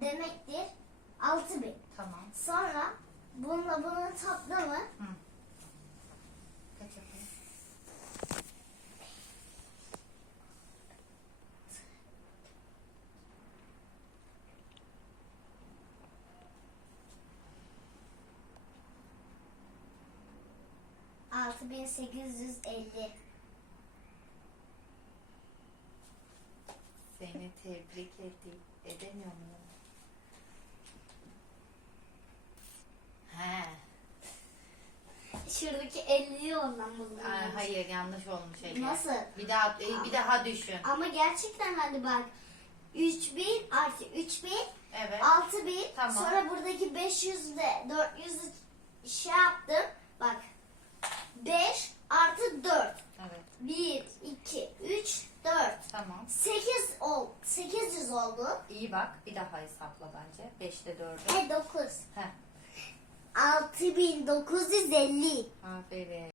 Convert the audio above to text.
demektir 6000. Tamam. Sonra bununla bunun toplamı Hı. Kaç yapıyor? altı bin sekiz yüz elli. Seni tebrik edi- edemiyor muyum? Şuradaki 50'yi ondan buldum. Aa, hayır yanlış olmuş Ece. Nasıl? Bir daha e, bir daha düşün. Ama gerçekten hadi bak. 3000 artı 3000 Evet. 6000 Tamam. sonra buradaki 500 de 400 şey yaptım. Bak 5 artı 4. Evet. 1 2 3 4 Tamam. 8 ol 800 oldu. İyi bak. Bir daha hesapla bence. 5'te 4'ü. E 9. Heh. 6950. Aferin.